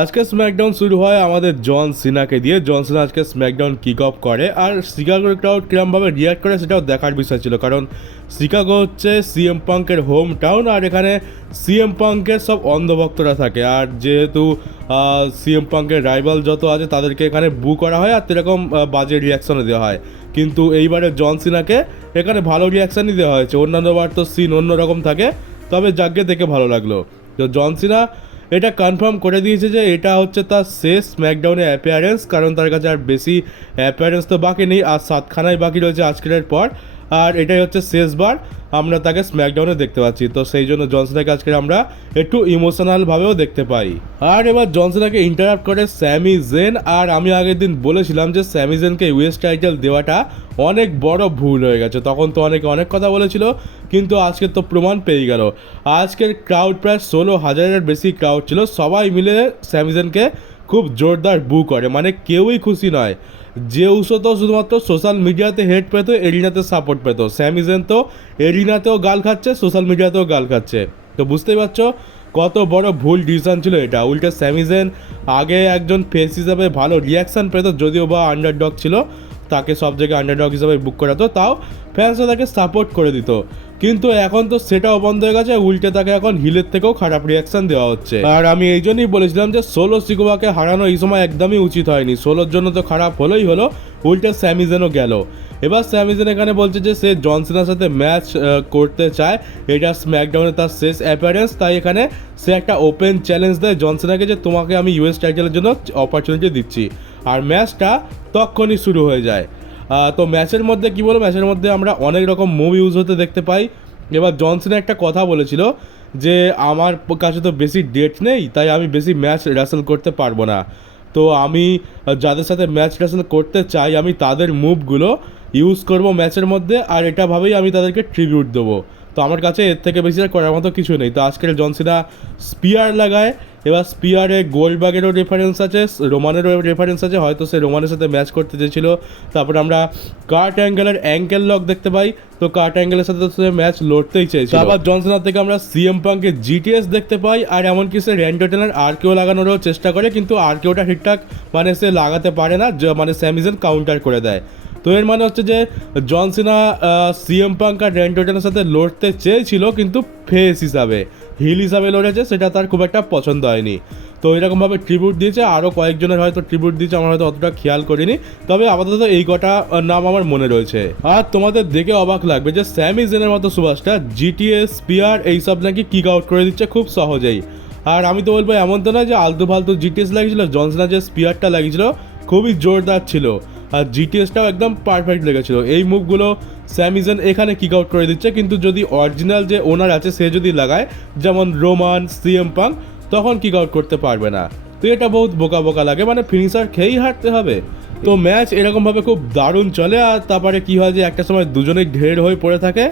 আজকে স্ম্যাকডাউন শুরু হয় আমাদের জন সিনাকে দিয়ে। জন সিনা আজকে স্ম্যাকডাউন কিক অফ করে, আর শিকাগোর ক্রাউড কিরমভাবে রিয়াক্ট করে সেটাও দেখার বিষয় ছিল, কারণ শিকাগো হচ্ছে সিএম পাঙ্কের হোম টাউন, আর এখানে সিএম পাঙ্কের সব অন্ধভক্তরা থাকে। আর যেহেতু সিএম পাঙ্কের রাইভাল যত আছে তাদেরকে এখানে বু করা হয়, আর এরকম বাজে রিয়াকশনও দেওয়া হয়। কিন্তু এইবারে জন সিনাকে এখানে ভালো রিয়াকশানই দেওয়া হয়েছে। অন্যান্যবার তো সিন অন্যরকম থাকে, তবে যাকে দেখে ভালো লাগলো। তো জন সিনা এটা কনফার্ম করে দিয়েছে যে এটা হচ্ছে তার শেষ স্ম্যাকডাউনে অ্যাপিয়ারেন্স, কারণ তার কাছে আর বেশি অ্যাপিয়ারেন্স তো বাকি নেই, আর 7খানাই বাকি রয়েছে আজকের পর। আর এটাই হচ্ছে শেষবার আমরা তাকে স্ম্যাকডাউনে দেখতে পাচ্ছি। তো সেই জন্য জন সিনাকে আজকে আমরা একটু ইমোশনালভাবেও দেখতে পাই। আর এবার জন সিনাকে ইন্টারাপ্ট করে স্যামি জেন। আর আমি আগের দিন বলেছিলাম যে স্যামি জেনকে ইউএস টাইটেল দেওয়াটা অনেক বড় ভুল হয়ে গেছে, তখন তো অনেকে অনেক কথা বলেছিল, কিন্তু আজকে তো প্রমাণ পেয়ে গেল। আজকের ক্রাউড প্রায় 16,000-এর বেশি ক্রাউড ছিল, সবাই মিলে স্যামি জেনকে খুব জোরদার বু করে, মানে কেউই খুশি নয়। যে উসো তো শুধুমাত্র সোশ্যাল মিডিয়াতে হেট পেত, এরিনাতে সাপোর্ট পেত। স্যামি জেন তো এরিনাতেও গাল খাচ্ছে, সোশ্যাল মিডিয়াতেও গাল খাচ্ছে। তো বুঝতেই পারছো কত বড় ভুল ডিসিশন ছিল এটা। উল্টে স্যামি জেন আগে একজন ফেস হিসাবে ভালো রিয়াকশান পেত, যদিও বা আন্ডারডগ ছিল, তাকে সব জায়গায় আন্ডারডগ হিসাবে বুক করা হতো, তাও ফ্যান্সরা তাকে সাপোর্ট করে দিত। কিন্তু এখন তো সেটাও বন্ধ হয়ে গেছে, উল্টে তাকে এখন হিলের থেকেও খারাপ রিয়াকশন দেওয়া হচ্ছে। আর আমি এই জন্যই বলেছিলাম যে সোলো সিকোবাকে হারানো এই সময় একদমই উচিত হয়নি। সোলোর জন্য তো খারাপ হলোই হলো, উল্টে স্যামিজেনও গেল। এবার স্যামিজেন এখানে বলছে যে সে জন সিনার সাথে ম্যাচ করতে চায়, এটা স্ম্যাকডাউনে তার শেষ অ্যাপিয়ারেন্স, তাই এখানে সে একটা ওপেন চ্যালেঞ্জ দেয় জন সিনাকে যে তোমাকে আমি ইউএস টাইটেলের জন্য অপরচুনিটি দিচ্ছি। আর ম্যাচটা তখনই শুরু হয়ে যায়। তো ম্যাচের মধ্যে কী বলো, ম্যাচের মধ্যে আমরা অনেক রকম মুভ ইউজ হতে দেখতে পাই। এবার জন সিনা একটা কথা বলেছিল যে আমার কাছে তো বেশি ডেট নেই, তাই আমি বেশি ম্যাচ রেসেল করতে পারবো না। তো আমি যাদের সাথে ম্যাচ রেসেল করতে চাই আমি তাদের মুভগুলো ইউজ করব ম্যাচের মধ্যে, আর এটা ভাবেই আমি তাদেরকে ট্রিবিউট দেবো। তো আমার কাছে এর থেকে বেশি আর করার মতো কিছু নেই। তো আজকের জন সিনা স্পিয়ার লাগায়। এবার স্পিয়ারে গোল্ডবার্গেরও রেফারেন্স আছে, রোমানেরও রেফারেন্স আছে, হয়তো সে রোমানের সাথে ম্যাচ করতে চেয়েছিল। তারপরে আমরা কার্ট অ্যাঙ্গেলের অ্যাঙ্কেল লক দেখতে পাই, তো কার্ট অ্যাঙ্গেলের সাথে তো সে ম্যাচ লড়তেই চাইছে। আবার জন সিনার থেকে আমরা সিএম পাঙ্কের জিটিএস দেখতে পাই, আর এমনকি সে র্যান্ডি অর্টনের আরকেও লাগানোরও চেষ্টা করে, কিন্তু আরকেওটা ঠিকঠাক মানে সে লাগাতে পারে না, মানে স্যামি জেন কাউন্টার করে দেয়। তো এর মানে হচ্ছে যে জন সিনা সিএম পাঙ্ক আর র্যান্ডি অর্টনের সাথে লড়তে চেয়েছিল, কিন্তু ফেস হিসাবে, হিল হিসাবে লড়েছে, সেটা তার খুব একটা পছন্দ হয়নি। তো এরকমভাবে ট্রিবিউট দিয়েছে, আরও কয়েকজনের হয়তো ট্রিবিউট দিয়েছে, আমরা হয়তো অতটা খেয়াল করিনি, তবে আপাতত এই কটা নাম আমার মনে রয়েছে। আর তোমাদের দেখে অবাক লাগবে যে স্যামি জেনের মতো সুপারস্টার জিটিএস স্পিয়ার এইসব নাকি কিক আউট করে দিচ্ছে খুব সহজেই। আর আমি তো বলবো এমন তো না যে আলতু ফালতু জিটিএস লাগিয়েছিল, জন সিনা যে স্পিয়ারটা লাগিয়েছিল খুবই জোরদার ছিল, আর জিটিএসটাও একদম পারফেক্ট লেগেছিল। এই মুভগুলো স্যামি জেন এখানে কিক আউট করে দিচ্ছে, কিন্তু যদি অরিজিনাল যে ওনার আছে সে যদি লাগায়, যেমন রোমান, সিএম পাঙ্ক, তখন কিক আউট করতে পারবে না। তো এটা বহুত বোকা বোকা লাগে, মানে ফিনিশার খেয়েই হারতে হবে। তো ম্যাচ এরকমভাবে খুব দারুণ চলে। আর তারপরে কী হয় যে একটা সময় দুজনেই ঢের হয়ে পড়ে থাকে,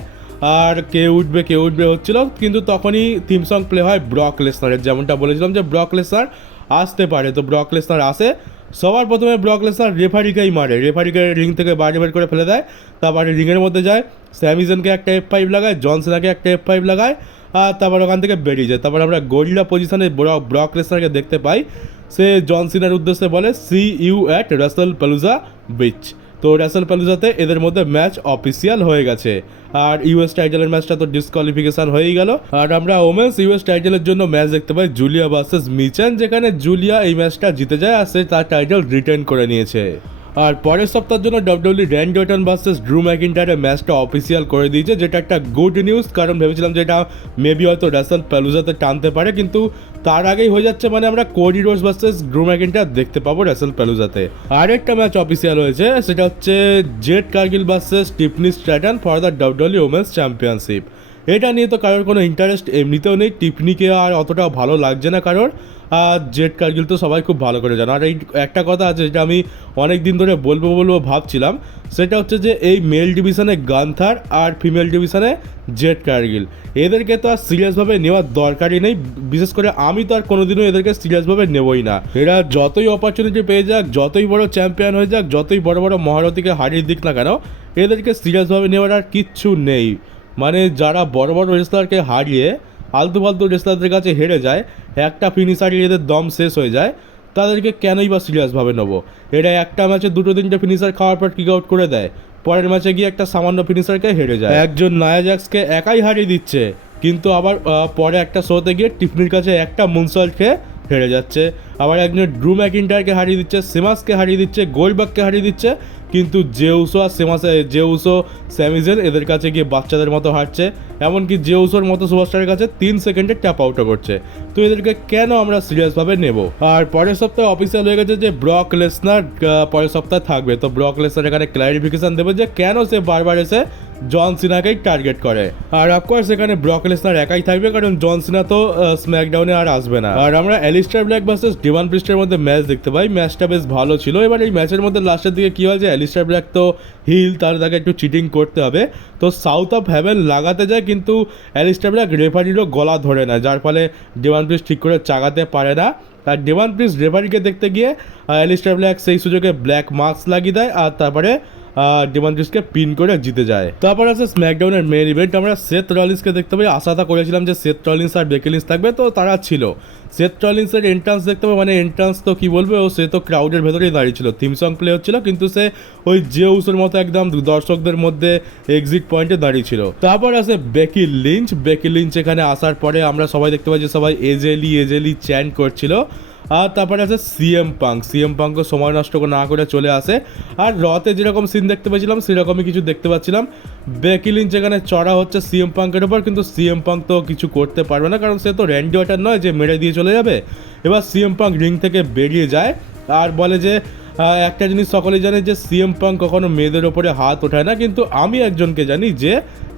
আর কে উঠবে হচ্ছিল, কিন্তু তখনই থিম সং প্লে হয় ব্রক লেসনারের। যেমনটা বলেছিলাম যে ব্রক লেসনার আসতে পারে, তো ব্রক লেসনার আসে। সবার প্রথমে ব্রক লেসনার রেফারিকেই মারে, রেফারিকে রিং থেকে বাইরে বের করে ফেলে দেয়। তারপরে রিংয়ের মধ্যে যায়, স্যামি জেনকে একটা F5 লাগায়, জন সিনাকে একটা F5 লাগায়, আর তারপর ওখান থেকে বেরিয়ে যায়। তারপর আমরা গরিলা পজিশনে ব্রক লেসনারকে দেখতে পাই। সে জন সিনার উদ্দেশ্যে বলে see you at Wrestlepalooza bitch. তো রাসেল পালুজাতে এদের মধ্যে ম্যাচ অফিসিয়াল হয়ে গেছে। আর ইউএস টাইটেলের ম্যাচটা তো ডিসকোয়ালিফিকেশন হয়েই গেল। আর আমরা ওমেন্স ইউএস টাইটেলের জন্য ম্যাচ দেখতে পাই জুলিয়া ভার্সেস মিচান, যেখানে জুলিয়া এই ম্যাচটা জিতে যায়, আর সে তার টাইটেল রিটেন করে নিয়েছে। আর পরের সপ্তাহের জন্য ডাব্লিউডব্লিউ র্যান্ডি অর্টন ভার্সেস ড্রু ম্যাকিন্টায়ারের ম্যাচটা অফিসিয়াল করে দিয়েছে, যেটা একটা গুড নিউজ, কারণ ভেবেছিলাম যে এটা মেবি হয়তো রাসেল প্যালুজাতে টানতে পারে, কিন্তু তার আগেই হয়ে যাচ্ছে, মানে আমরা কোডি রোডস ভার্সেস ড্রু ম্যাকিন্টায়ার দেখতে পাবো রাসেল প্যালুজাতে। আর একটা ম্যাচ অফিসিয়াল হয়েছে, সেটা হচ্ছে Jade Cargill versus Tiffany Stratton for the WWE women's championship. এটা নিয়ে তো কারোর কোনো ইন্টারেস্ট এমনিতেও নেই, টিফনিকে আর অতটা ভালো লাগছে না কারোর, আর জেড কার্গিল তো সবাই খুব ভালো করে জানো। আর এই একটা কথা আছে যেটা আমি অনেক দিন ধরে বলবো ভাবছিলাম, সেটা হচ্ছে যে এই মেল ডিভিশনে গান্থার আর ফিমেল ডিভিশনে জেড কার্গিল, এদেরকে তো আর সিরিয়াসভাবে নেওয়ার দরকারই নেই। বিশেষ করে আমি তো আর কোনোদিনও এদেরকে সিরিয়াসভাবে নেবই না। এরা যতই অপরচুনিটি পেয়ে যাক, যতই বড় চ্যাম্পিয়ন হয়ে যাক, যতই বড় বড় মহারথীকে হারিয়ে দিক না কেন, এদেরকে সিরিয়াসভাবে নেওয়ার আর কিচ্ছু নেই। মানে যারা বড় বড় রেসলারকে হারিয়ে আলতু ফালতু রেসলারদের কাছে হেরে যায়, একটা ফিনিশারে এদের দম শেষ হয়ে যায়, তাদেরকে কেনই বা সিরিয়াসভাবে নেবো? এরা একটা ম্যাচে 2-3টে ফিনিশার খাওয়ার পর কিক আউট করে দেয়, পরের ম্যাচে গিয়ে একটা সামান্য ফিনিশারকে হেরে যায়, একজন নায়া জ্যাক্সকে একাই হারিয়ে দিচ্ছে, কিন্তু আবার পরে একটা শোতে গিয়ে টিফনির কাছে একটা মুনসল্ট খেয়ে হেরে যাচ্ছে, আবার একজন ড্রু ম্যাকিন্টায়ারকে হারিয়ে দিচ্ছে, সেমাসকে হারিয়ে দিচ্ছে, গোল্ডবার্গকে হারিয়ে দিচ্ছে, কিন্তু জেউসো আর জেউসো স্যামিজেন এদের কাছে গিয়ে বাচ্চাদের মতো হারছে, এমনকি জেউসোর মতো সুপারস্টারের কাছে 3 সেকেন্ডে ট্যাপ আউটও করছে। তো এদেরকে কেন আমরা সিরিয়াসভাবে নেব? আর পরের সপ্তাহে অফিসিয়াল হয়ে গেছে যে ব্রক লেসনার পরের সপ্তাহে থাকবে। তো ব্রক লেসনার এখানে ক্লারিফিকেশন দেবে যে কেন সে বারবার এসে জন সিনাকেই টার্গেট করে। আর অফকোর্স এখানে ব্রক লেসনার একাই থাকবে, কারণ জন সিনা তো স্ম্যাকডাউনে আর আসবে না। আর আমরা অ্যালিস্টার ব্ল্যাক ভার্সেস ডেভান প্রিস্টের মধ্যে ম্যাচ দেখতে পাই, ম্যাচটা বেশ ভালো ছিল। এবার এই ম্যাচের মধ্যে লাস্টের দিকে কী হয় যে অ্যালিস্টার ব্ল্যাক তো হিল, তাহলে তাকে একটু চিটিং করতে হবে, তো সাউথ অফ হ্যাভেন লাগাতে যায়, কিন্তু অ্যালিস্টার ব্ল্যাক রেফারিরও গলা ধরে না, যার ফলে ডেভান প্রিস্ট ঠিক করে চাগাতে পারে না। আর ডেভান প্রিস্ট রেফারিকে দেখতে গিয়ে অ্যালিস্টার ব্ল্যাক সেই সুযোগে ব্ল্যাক মাস্ক লাগিয়ে দেয়, আর তারপরে ডেভান প্রিস্টকে পিন করে জিতে যায়। তারপর আছে স্ম্যাকডাউনের মেন ইভেন্ট, আমরা সেথ রলিন্সকে দেখতে পাই। আশা করেছিলাম যে সেথ রলিন্স আর বেকি লিঞ্চ থাকবে, তো তারা ছিল। সেথ রলিন্সের এন্ট্রান্স দেখতে পাই, মানে এন্ট্রান্স তো কী বলবে, ও সে তো ক্রাউডের ভেতরেই দাঁড়িয়ে ছিল, থিম সং প্লে হচ্ছিল, কিন্তু সে ওই জেউসের মতো একদম দর্শকদের মধ্যে এক্সিট পয়েন্টে দাঁড়িয়ে ছিল। তারপর আছে বেকি লিঞ্চ। বেকি লিঞ্চ এখানে আসার পরে আমরা সবাই দেখতে পাই যে সবাই এজেলি চ্যান্ট করছিল। আর তারপরে আছে সিএম পাঙ্কও সময় নষ্ট না করে চলে আসে, আর রতে যেরকম সিন দেখতে পেয়েছিলাম সেরকমই কিছু দেখতে পাচ্ছিলাম। বেকি লিঞ্চ এখানে চড়া হচ্ছে সিএম পাঙ্কের ওপর, কিন্তু সিএম পাঙ্ক তো কিছু করতে পারবে না, কারণ সে তো র্যান্ডি অর্টন নয় যে মেরে দিয়ে চলে যাবে। এবার সিএম পাঙ্ক রিং থেকে বেরিয়ে যায় আর বলে যে একটা জিনিস সকলেই জানে যে সিএম পাঙ্ক কখনো মেয়েদের ওপরে হাত ওঠায় না, কিন্তু আমি একজনকে জানি যে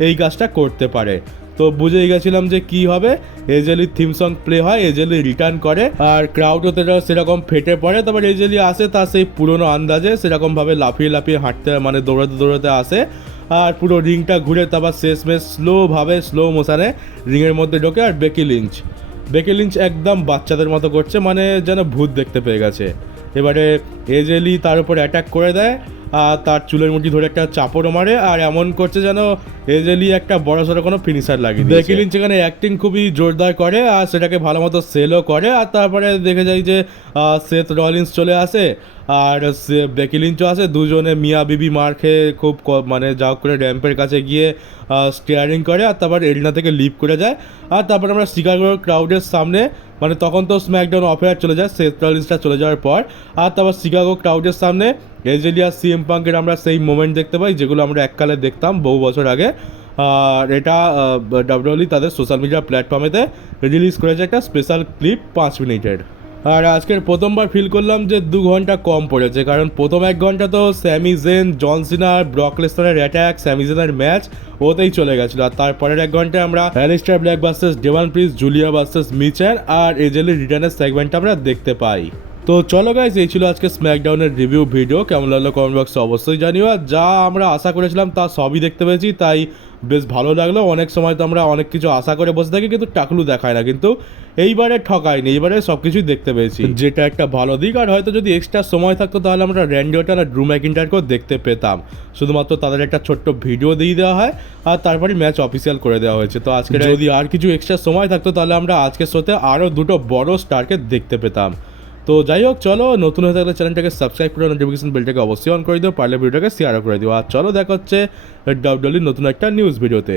এই কাজটা করতে পারে। তো বুঝেই গেছিলাম যে কি হবে। এজেলির থিম সং প্লে হয়, এজেলি রিটার্ন করে, আর ক্রাউডও সেরকম ফেটে পড়ে। তারপর এজেলি আসে তার সেই পুরনো আন্দাজে সেরকমভাবে লাফিয়ে হাঁটতে, মানে দৌড়াতে আসে, আর পুরো রিংটা ঘুরে তারপর শেষমেশ স্লো মোশনে রিংয়ের মধ্যে ঢোকে। আর বেকি লিঞ্চ একদম বাচ্চাদের মতো করছে, মানে যেন ভূত দেখতে পেয়ে গেছে। এবারে এজেলি তার উপর অ্যাটাক করে দেয়, আর তার চুলের মুঠি ধরে একটা চাপড়ও মারে, আর এমন করছে যেন এজেলি একটা বড়সড় কোনো ফিনিশার লাগিয়ে দিয়েছে। বেকি লিঞ্চ এখানে অ্যাক্টিং খুবই জোরদার করে, আর সেটাকে ভালো মতো সেলও করে। আর তারপরে দেখে যাই যে সেথ রলিন্স চলে আসে, আর বেকি লিঞ্চও আসে, দুজনে মিয়া বিবি মার খেয়ে খুব মানে যাও করে র্যাম্পের কাছে গিয়ে স্টিয়ারিং করে, আর তারপর এরিনা থেকে লিপ করে যায়। আর তারপর আমরা শিকাগোর ক্রাউডের সামনে, মানে তখন তো স্ম্যাকডাউন অফেয়ার চলে যায় সেথ রলিন্সটা চলে যাওয়ার পর, আর তারপর শিকাগো ক্রাউডের সামনে এজেলি আর সিএম পাঙ্কের আমরা সেই মোমেন্ট দেখতে পাই যেগুলো আমরা এককালে দেখতাম বহু বছর আগে। আর এটা ডাব্লিউডব্লিউই তাদের সোশ্যাল মিডিয়া প্ল্যাটফর্মেতে রিলিজ করেছে একটা স্পেশাল ক্লিপ 5 মিনিটের। আর আজকের প্রথমবার ফিল করলাম যে 2 ঘন্টা কম পড়েছে, কারণ প্রথম 1 ঘন্টা তো Sami Zayn, John Cena, Brock লেসনারের অ্যাটাক, স্যামি জেনের ম্যাচ ওতেই চলে গেছিলো। আর তারপরের 1 ঘন্টায় আমরা Aleister Black versus Devon Priest, Julia versus Mitchell আর এজেলির রিটার্নের সেগমেন্টটা আমরা দেখতে পাই। তো চলো গাইস, এই ছিল আজকে স্ম্যাকডাউনের রিভিউ ভিডিও। কেমন লাগলো কমেন্ট বক্সে অবশ্যই জানিও। আর যা আমরা আশা করেছিলাম তা সবই দেখতে পেয়েছি, তাই বেশ ভালো লাগলো। অনেক সময় তো আমরা অনেক কিছু আশা করে বসে থাকি কিন্তু টাকলু দেখায় না, কিন্তু এইবারে ঠকায়নি, এইবারে সব কিছুই দেখতে পেয়েছি, যেটা একটা ভালো দিক। আর হয়তো যদি এক্সট্রা সময় থাকতো তাহলে আমরা র্যান্ডি অর্টন আর ড্রু ম্যাকিন্টায়ারকেও দেখতে পেতাম, শুধুমাত্র তাদের একটা ছোট্ট ভিডিও দিয়ে দেওয়া হয় আর তারপরে ম্যাচ অফিসিয়াল করে দেওয়া হয়েছে। তো আজকে যদি আর কিছু এক্সট্রা সময় থাকতো তাহলে আমরা আজকের শোতে আরও 2টো বড় স্টারকে দেখতে পেতাম। তো যাই হোক, চলো, নতুন হয়ে থাকলে চ্যানেলটাকে সাবস্ক্রাইব করে নোটিফিকেশন বেলটাকে অবশ্যই অন করে দিও, পারলে ভিডিওটাকে শেয়ারও করে দিও। আর চলো, দেখা হচ্ছে ডাব্লিউডব্লিউইর নতুন একটা নিউজ ভিডিওতে।